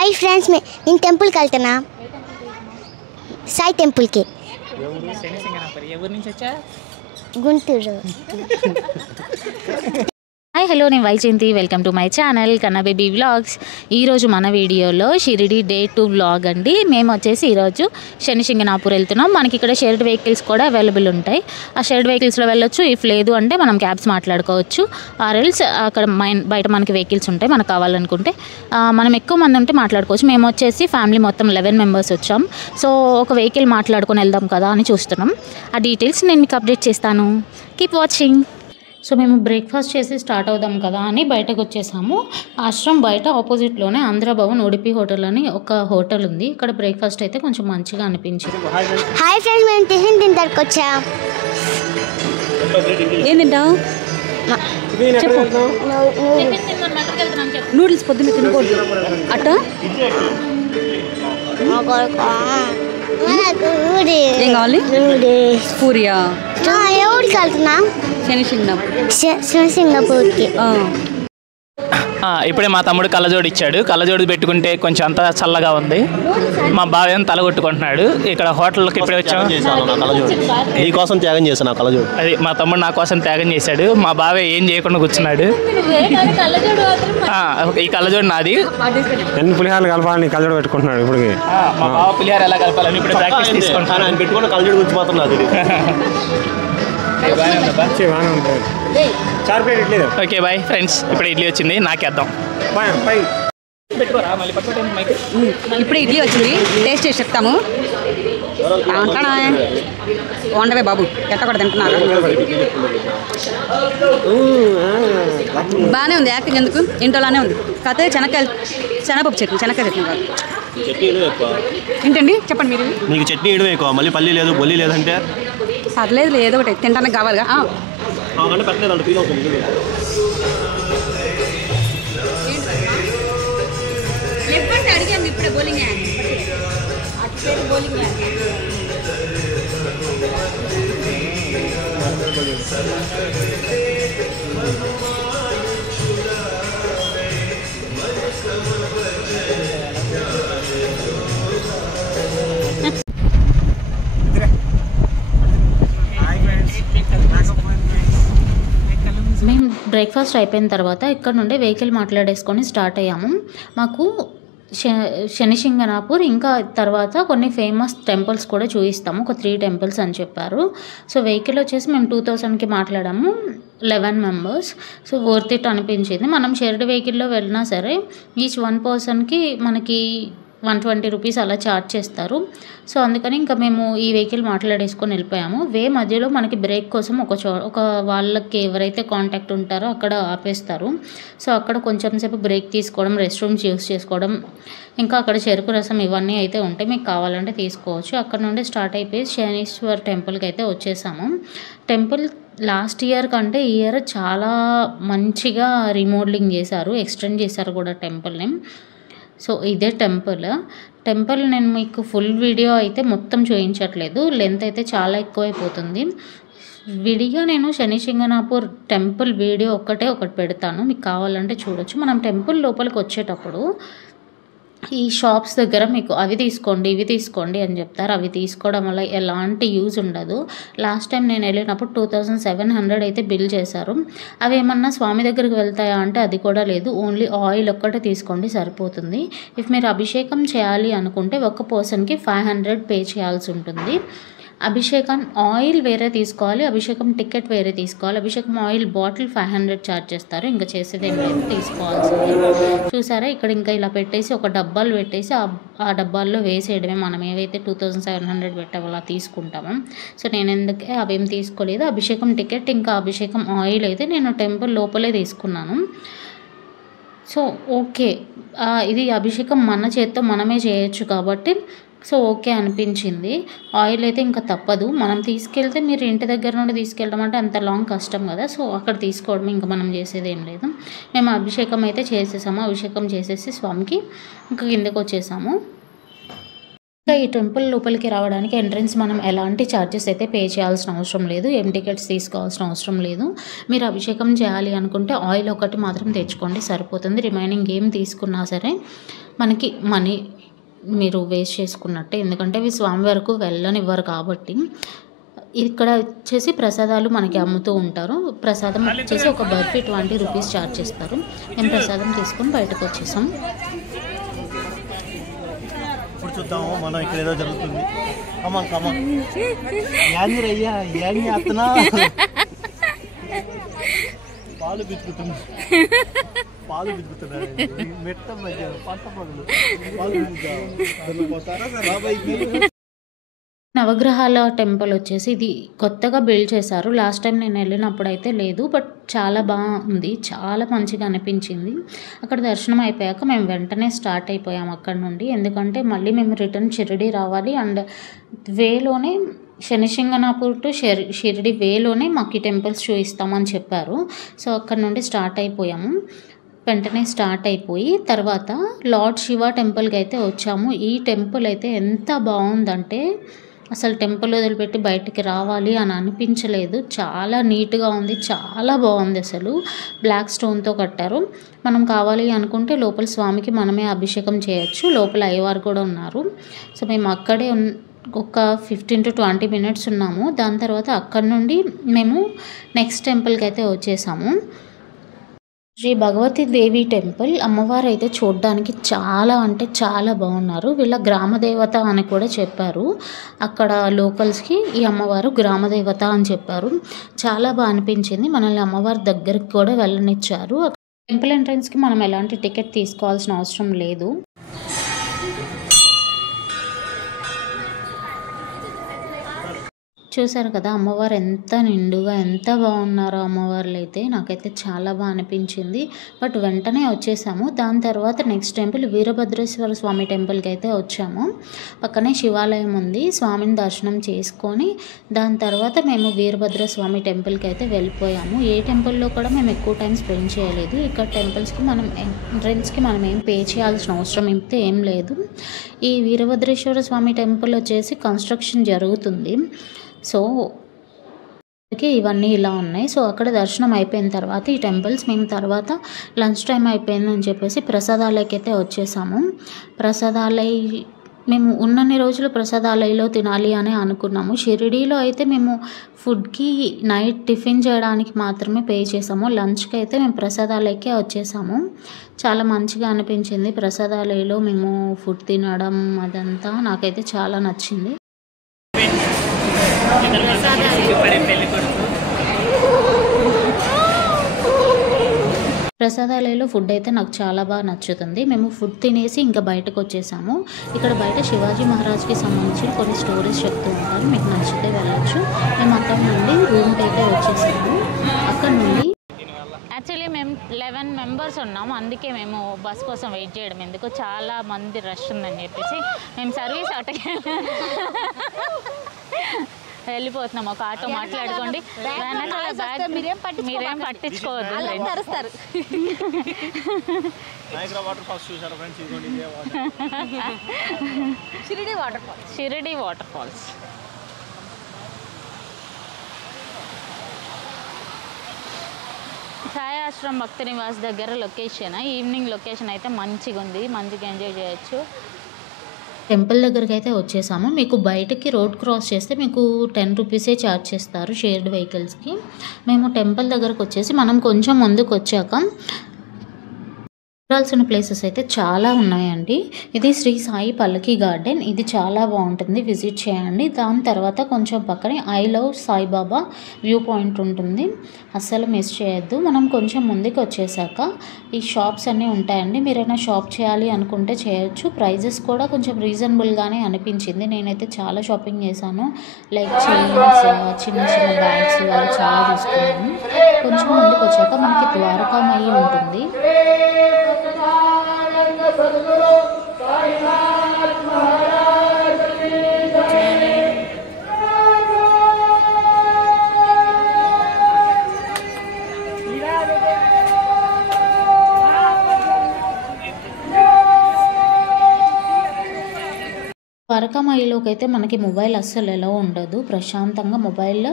Hi friends मैं temple की వెళ్తున్నా సాయి టెంపుల్ కి గుంటూరు హాయ్ హలో నేను Vyjayanthi welcome to my channel కన్నా బేబీ వ్లాగ్స్. ఈరోజు మన వీడియోలో షిరిడి డే 2 వ్లాగ్ అండి. మేము వచ్చేసి ఈరోజు శనిసింగనాపూర్ వెళ్తున్నాం. మనకి ఇక్కడ షేర్డ్ వెహికల్స్ కూడా అవైలబుల్ ఉంటాయి. ఆ షేర్డ్ వెహికల్స్లో వెళ్ళొచ్చు. ఇఫ్ లేదు అంటే మనం క్యాబ్స్ మాట్లాడుకోవచ్చు. ఆర్ఎల్స్ అక్కడ బయట మనకి వెహికల్స్ ఉంటాయి. మనకు కావాలనుకుంటే మనం ఎక్కువ మంది ఉంటే మాట్లాడుకోవచ్చు. మేము వచ్చేసి ఫ్యామిలీ మొత్తం 11 మెంబర్స్ వచ్చాం. సో ఒక వెహికల్ మాట్లాడుకొని వెళ్దాం కదా అని చూస్తున్నాం. ఆ డీటెయిల్స్ నేను మీకు అప్డేట్ చేస్తాను. Keep watching. సో మేము బ్రేక్ఫాస్ట్ చేసి స్టార్ట్ అవుదాం కదా అని బయటకు వచ్చేసాము. ఆశ్రమం బయట ఆపోజిట్లోనే ఆంధ్రభవన్ ఉడిపి హోటల్ అని ఒక హోటల్ ఉంది. ఇక్కడ బ్రేక్ఫాస్ట్ అయితే కొంచెం మంచిగా అనిపించింది. హాయ్ ఫ్రెండ్స్ మేము టిఫిన్ తింటానికి వచ్చా. ఏం తింటావు? నూడిల్స్ పొద్దున్న తినకూడదు అట్ట. ఏం కావాలి? పూరియా. ఎవరికి వెళ్తున్నా? సింగపూర్కి. ఇప్పుడే మా తమ్ముడు కళ్ళజోడు ఇచ్చాడు. కళ్ళజోడు పెట్టుకుంటే కొంచెం అంతా చల్లగా ఉంది. మా బావేం తలగొట్టుకుంటున్నాడు. ఇక్కడ హోటల్కి ఇప్పుడే వచ్చాము. నీకోసం త్యాగం చేశాను కళ్ళజోడు. అది మా తమ్ముడు నా కోసం త్యాగం చేశాడు. మా బావే ఏం చేయకుండా కూర్చున్నాడు. ఈ కళ్ళజోడు నాది. ఎన్ని పులిహారాలు కలపాలని కళ్ళజోడు పెట్టుకుంటున్నాడు. ఇప్పుడు మా బావ పులిహార ఎలా కలపాలని ఇప్పుడు ప్రాక్టీస్ తీసుకుంటాను. ఆయన పెట్టుకున్న కళ్ళజోడు గురించి మాత్రం నాకు ఓకే బాయ్ ఫ్రెండ్స్. ఇప్పుడు ఇడ్లీ వచ్చింది, నాకేద్దాం. ఇప్పుడు ఇడ్లీ వచ్చింది, టేస్ట్ చేసి చెప్తాము. వండవే బాబు, ఎట్ట కూడా తింటున్నారు. బాగానే ఉంది, యాక్టింగ్ ఎందుకు ఇంట్లోనే ఉంది. కాకపోతే శనగపప్పు చట్నీ, శనగకాయ చట్నీ కాదు. ఏంటండి చెప్పండి మీరు. నీకు చట్నీ ఇడవే ఎక్కువ, మళ్ళీ పల్లి లేదు బొల్లి లేదంటే పర్లేదు, ఏదో ఒకటి తింటానికి కావాలిగా. పెట్టలేదు ఫీల్ అవుతుంది. అడిగాను ఇప్పుడే బౌలింగ్ మేము బ్రేక్ఫాస్ట్ అయిపోయిన తర్వాత ఇక్కడ నుండి వెహికల్ మాట్లాడేసుకొని స్టార్ట్ అయ్యాము. మాకు శనిసింగనాపూర్ ఇంకా తర్వాత కొన్ని ఫేమస్ టెంపుల్స్ కూడా చూపిస్తాము. ఒక 3 టెంపుల్స్ అని చెప్పారు. సో వెహికల్ వచ్చేసి మేము 2000కి మాట్లాడాము, 11 మెంబర్స్. సో వర్త్ ఇట్ అనిపించింది. మనం షేర్డ్ వెహికల్లో వెళ్ళినా సరే ఈచ్ 1 పర్సన్కి మనకి 120 రూపీస్ అలా ఛార్జ్ చేస్తారు. సో అందుకని ఇంకా మేము ఈ వెహికల్ మాట్లాడేసుకొని వెళ్ళిపోయాము. మధ్యలో మనకి బ్రేక్ కోసం ఒక వాళ్ళకి ఎవరైతే కాంటాక్ట్ ఉంటారో అక్కడ ఆపేస్తారు. సో అక్కడ కొంచెం సేపు బ్రేక్ తీసుకోవడం, రెస్ట్ రూమ్స్ యూస్ చేసుకోవడం, ఇంకా అక్కడ చెరుకు రసం ఇవన్నీ అయితే ఉంటాయి, మీకు కావాలంటే తీసుకోవచ్చు. అక్కడ నుండి స్టార్ట్ అయిపోయి శనీశ్వర్ టెంపుల్కి అయితే వచ్చేసాము. టెంపుల్ లాస్ట్ ఇయర్ కంటే ఈ ఇయర్ చాలా మంచిగా రీమోడలింగ్ చేశారు, ఎక్స్టెండ్ చేశారు కూడా టెంపుల్ని. సో ఇదే టెంపుల్ నేను మీకు ఫుల్ వీడియో అయితే మొత్తం చూపించట్లేదు, లెంత్ అయితే చాలా ఎక్కువైపోతుంది. విడిగా నేను శనిసింగనాపూర్ టెంపుల్ వీడియో ఒకటి పెడతాను, మీకు కావాలంటే చూడొచ్చు. మనం టెంపుల్ లోపలికి వచ్చేటప్పుడు ఈ షాప్స్ దగ్గర మీకు అవి తీసుకోండి ఇవి తీసుకోండి అని చెప్తారు. అవి తీసుకోవడం వల్ల ఎలాంటి యూజ్ ఉండదు. లాస్ట్ టైం నేను వెళ్ళినప్పుడు 2700 అయితే బిల్ చేశారు. అవి ఏమన్నా స్వామి దగ్గరికి వెళ్తాయా అంటే అది కూడా లేదు. ఓన్లీ ఆయిల్ ఒక్కటే తీసుకోండి సరిపోతుంది. ఇఫ్ మీరు అభిషేకం చేయాలి అనుకుంటే ఒక పర్సన్కి 500 పే చేయాల్సి ఉంటుంది. అభిషేకం ఆయిల్ వేరే తీసుకోవాలి, అభిషేకం టికెట్ వేరే తీసుకోవాలి. అభిషేకం ఆయిల్ బాటిల్ 500 ఛార్జ్ చేస్తారు. ఇంకా చేసేది ఏం లేదు, తీసుకోవాల్సింది. చూసారా ఇక్కడ ఇంకా ఇలా పెట్టేసి ఒక డబ్బాలు పెట్టేసి ఆ డబ్బాల్లో వేసేయడమే. మనం ఏవైతే 2700 పెట్టామో అలా తీసుకుంటాము. సో నేను ఎందుకే అవేం తీసుకోలేదు. అభిషేకం టికెట్ ఇంకా అభిషేకం ఆయిల్ అయితే నేను టెంపుల్ లోపలే తీసుకున్నాను. సో ఓకే, ఇది అభిషేకం మన చేత్తో మనమే చేయొచ్చు కాబట్టి సో ఓకే అనిపించింది. ఆయిల్ అయితే ఇంకా తప్పదు, మనం తీసుకెళ్తే మీరు ఇంటి దగ్గర నుండి తీసుకెళ్ళడం అంటే అంత లాంగ్ కష్టం కదా. సో అక్కడ తీసుకోవడం ఇంకా మనం చేసేది ఏం లేదు. మేము అభిషేకం అయితే చేసేసాము. అభిషేకం చేసేసి స్వామికి ఇంకా కిందకు వచ్చేసాము. ఈ టెంపుల్ లోపలికి రావడానికి ఎంట్రన్స్ మనం ఎలాంటి ఛార్జెస్ అయితే పే చేయాల్సిన అవసరం లేదు, ఏం టికెట్స్ తీసుకోవాల్సిన అవసరం లేదు. మీరు అభిషేకం చేయాలి అనుకుంటే ఆయిల్ ఒకటి మాత్రం తెచ్చుకోండి సరిపోతుంది. రిమైనింగ్ ఏం తీసుకున్నా సరే మనకి మనీ మీరు వేస్ట్ చేసుకున్నట్టే, ఎందుకంటే ఇవి స్వామి వరకు వెళ్ళనివ్వరు కాబట్టి. ఇక్కడ వచ్చేసి ప్రసాదాలు మనకి అమ్ముతూ ఉంటారు. ప్రసాదం వచ్చేసి ఒక బర్ఫీ 20 రూపీస్ ఛార్జ్ చేస్తారు. మేము ప్రసాదం తీసుకొని బయటకు వచ్చేసాం. ఇప్పుడు చూద్దాము మనం ఇక్కడ ఏదో జరుగుతుంది. కమన్ కమన్ అయ్యా ఏం చేస్తున్నా పాలు బిచ్చుకుతున్నారు మెట్ట మధ్య పంట పనులు పాలు. నవగ్రహాల టెంపుల్ వచ్చేసి ఇది కొత్తగా బిల్డ్ చేశారు. లాస్ట్ టైం నేను వెళ్ళినప్పుడు అయితే లేదు, బట్ చాలా బాగుంది, చాలా మంచిగా అనిపించింది. అక్కడ దర్శనం అయిపోయాక మేము వెంటనే స్టార్ట్ అయిపోయాము అక్కడ నుండి, ఎందుకంటే మళ్ళీ మేము రిటర్న్ షిరిడి రావాలి. అండ్ వేలోనే శనిశంగనాపూర్ టు షిరిడి వేలోనే మాకు ఈ టెంపుల్స్ చూపిస్తామని చెప్పారు. సో అక్కడ నుండి స్టార్ట్ అయిపోయాము. వెంటనే స్టార్ట్ అయిపోయి తర్వాత లార్డ్ శివ టెంపుల్కి అయితే వచ్చాము. ఈ టెంపుల్ అయితే ఎంత బాగుందంటే అసలు టెంపుల్ వదిలిపెట్టి బయటికి రావాలి అని అనిపించలేదు. చాలా నీట్గా ఉంది, చాలా బాగుంది. అసలు బ్లాక్ స్టోన్తో కట్టారు. మనం కావాలి అనుకుంటే లోపల స్వామికి మనమే అభిషేకం చేయొచ్చు. లోపల అయ్యవారు కూడా ఉన్నారు. సో మేము అక్కడే ఒక 15 to 20 minutes ఉన్నాము. దాని తర్వాత అక్కడ నుండి మేము నెక్స్ట్ టెంపుల్కి అయితే వచ్చేసాము. శ్రీ భగవతి దేవి టెంపుల్. అమ్మవారు అయితే చూడడానికి చాలా అంటే చాలా బాగున్నారు. వీళ్ళ గ్రామదేవత అని కూడా చెప్పారు. అక్కడ లోకల్స్కి ఈ అమ్మవారు గ్రామదేవత అని చెప్పారు. చాలా బాగా అనిపించింది. మనల్ని అమ్మవారి దగ్గరికి కూడా వెళ్ళనిచ్చారు. టెంపుల్ ఎంట్రన్స్కి మనం ఎలాంటి టికెట్ తీసుకోవాల్సిన అవసరం లేదు. చూసారు కదా అమ్మవారు ఎంత నిండుగా ఎంత బాగున్నారో అమ్మవార్లు అయితే. నాకైతే చాలా బాగా అనిపించింది. బట్ వెంటనే వచ్చేసాము. దాని తర్వాత నెక్స్ట్ టెంపుల్ వీరభద్రేశ్వర స్వామి టెంపుల్కి అయితే వచ్చాము. పక్కనే శివాలయం ఉంది. స్వామిని దర్శనం చేసుకొని దాని తర్వాత మేము వీరభద్ర స్వామి టెంపుల్కి అయితే వెళ్ళిపోయాము. ఏ టెంపుల్లో కూడా మేము ఎక్కువ టైం స్పెండ్ చేయలేదు. ఇక్కడ టెంపుల్స్కి మనం ఎంట్రన్స్కి మనం ఏం పే చేయాల్సిన అవసరం అయితే ఏం లేదు. ఈ వీరభద్రేశ్వర స్వామి టెంపుల్ వచ్చేసి కన్స్ట్రక్షన్ జరుగుతుంది. సో ఇవన్నీ ఇలా ఉన్నాయి. సో అక్కడ దర్శనం అయిపోయిన తర్వాత ఈ టెంపుల్స్ మేము తర్వాత లంచ్ టైం అయిపోయిందని చెప్పేసి ప్రసాదాలయకి అయితే వచ్చేసాము. ప్రసాదాలయ మేము ఉన్నన్ని రోజులు ప్రసాదాలయలో తినాలి అని అనుకున్నాము. షిరిడీలో అయితే మేము ఫుడ్కి నైట్ టిఫిన్ చేయడానికి మాత్రమే పే చేసాము. లంచ్కి అయితే మేము ప్రసాదాలయకే వచ్చేసాము. చాలా మంచిగా అనిపించింది ప్రసాదాలయలో మేము ఫుడ్ తినడం. అదంతా నాకైతే చాలా నచ్చింది. ప్రసాదాలయంలో ఫుడ్ అయితే నాకు చాలా బాగా నచ్చుతుంది. మేము ఫుడ్ తినేసి ఇంకా బయటకు వచ్చేసాము. ఇక్కడ బయట శివాజీ మహారాజ్కి సంబంధించిన కొన్ని స్టోరీస్ చెప్తూ ఉంటారు, మీకు నచ్చితే వెళ్ళొచ్చు. మేము అక్కడ నుండి రూమ్కి అయితే వచ్చేసాము. అక్కడ నుండి యాక్చువల్లీ మేము 11 members ఉన్నాము. అందుకే మేము బస్ కోసం వెయిట్ చేయడం ఎందుకు, చాలా మంది రష్ ఉందని చెప్పేసి మేము సర్వీస్ ఆటోకి వెళ్ళిపోతున్నాం. ఒక ఆటో మాట్లాడుకోండి, మీరేం పట్టించుకోవద్దు. షిరిడి వాటర్ ఫాల్స్ ఛాయాశ్రమ్ భక్తి నివాస్ దగ్గర లొకేషన్. ఈవినింగ్ లొకేషన్ అయితే మంచిగా ఉంది, మంచిగా ఎంజాయ్ చేయొచ్చు. టెంపుల్ దగ్గరికి అయితే వచ్చేసాము. మీకు బయటకి రోడ్ క్రాస్ చేస్తే మీకు 10 రూపీసే ఛార్జ్ చేస్తారు షేర్డ్ వెహికల్స్కి. మేము టెంపుల్ దగ్గరకు వచ్చేసి మనం కొంచెం ముందుకు వచ్చాక చూడాల్సిన ప్లేసెస్ అయితే చాలా ఉన్నాయండి. ఇది శ్రీ సాయి పల్లకి గార్డెన్. ఇది చాలా బాగుంటుంది, విజిట్ చేయండి. దాని తర్వాత కొంచెం పక్కనే I love Saibaba view point ఉంటుంది, అస్సలు మిస్ చేయొద్దు. మనం కొంచెం ముందుకు వచ్చేసాక ఈ షాప్స్ అన్నీ ఉంటాయండి. మీరైనా షాప్ చేయాలి అనుకుంటే చేయొచ్చు. ప్రైజెస్ కూడా కొంచెం రీజనబుల్గానే అనిపించింది. నేనైతే చాలా షాపింగ్ చేశాను, లైక్ చైన్స్, చిన్న చిన్న బ్యాగ్స్ అలా చాలా తీసుకున్నాను. కొంచెం ముందుకు వచ్చాక మనకి ద్వారకామయ్యి ఉంటుంది. ద్వారకామయ్య ఏరియాలోకి అయితే మనకి మొబైల్ అస్సలు ఎలా ఉండదు. ప్రశాంతంగా మొబైల్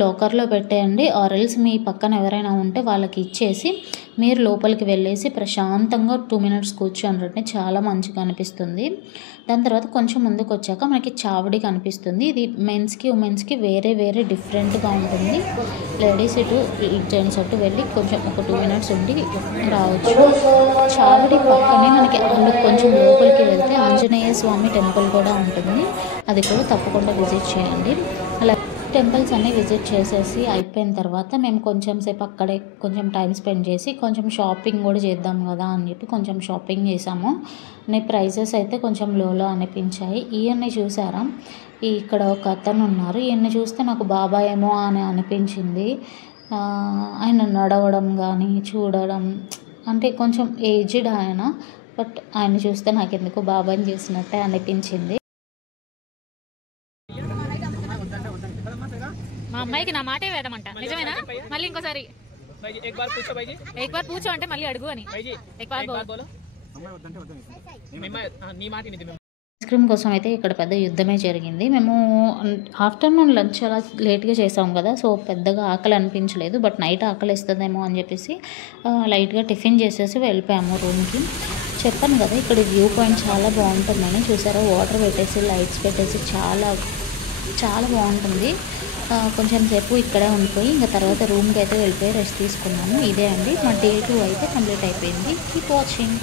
లాకర్లో పెట్టేయండి, ఆర్ఎల్స్ మీ పక్కన ఎవరైనా ఉంటే వాళ్ళకి ఇచ్చేసి మీరు లోపలికి వెళ్ళేసి ప్రశాంతంగా 2 మినిట్స్ కూర్చోండి. చాలా మంచిగా అనిపిస్తుంది. దాని తర్వాత కొంచెం ముందుకు వచ్చాక మనకి చావడి కనిపిస్తుంది. ఇది మెన్స్కి ఉమెన్స్కి వేరే వేరే డిఫరెంట్గా ఉంటుంది. లేడీస్ ఇటు జెంట్స్ అటు వెళ్ళి కొంచెం ఒక 2 మినిట్స్ ఉండి రావచ్చు. చావడి పక్కనే మనకి కొంచెం లోపలికి వెళ్తే ఆంజనేయ స్వామి టెంపుల్ కూడా ఉంటుంది. అది కూడా తప్పకుండా విజిట్ చేయండి. అలా టెంపుల్స్ అన్నీ విజిట్ చేసేసి అయిపోయిన తర్వాత మేము కొంచెం సేపు అక్కడే కొంచెం టైం స్పెండ్ చేసి కొంచెం షాపింగ్ కూడా చేద్దాం కదా అని చెప్పి కొంచెం షాపింగ్ చేసాము. ప్రైజెస్ అయితే కొంచెం లోలో అనిపించాయి. ఈయన్ని చూసారా, ఇక్కడ ఒక అతను ఉన్నారు. ఈయన్ని చూస్తే నాకు బాబాయ్ ఏమో అని అనిపించింది. ఆయన నడవడం కానీ చూడడం అంటే కొంచెం ఏజ్డ్ ఆయన, బట్ ఆయన చూస్తే నాకు ఎందుకో బాబాయ్ని చూసినట్టే అనిపించింది. మా అమ్మాయికి నా మాటే వేదమంట, నిజమేనా? మళ్ళీ ఇంకోసారి एक बार पूछो అంటే మళ్ళీ అడుగు అని. ఐస్ క్రీమ్ కోసం అయితే ఇక్కడ పెద్ద యుద్ధమే జరిగింది. మేము ఆఫ్టర్నూన్ లంచ్ అలా లేట్గా చేసాం కదా, సో పెద్దగా ఆకలి అనిపించలేదు. బట్ నైట్ ఆకలి ఇస్తుందేమో అని చెప్పేసి లైట్గా టిఫిన్ చేసేసి వెళ్ళిపోయాము రూమ్కి. చెప్పాను కదా ఇక్కడ వ్యూ పాయింట్ చాలా బాగుంటుందని. చూసారా, వాటర్ పెట్టేసి లైట్స్ పెట్టేసి చాలా చాలా బాగుంటుంది. కొంచెం సేపు ఇక్కడే ఉండిపోయి ఇంకా తర్వాత రూమ్కి అయితే వెళ్ళిపోయి రెస్ట్ తీసుకున్నాము. ఇదే అండి మా డే 2 అయితే కంప్లీట్ అయిపోయింది. Keep watching.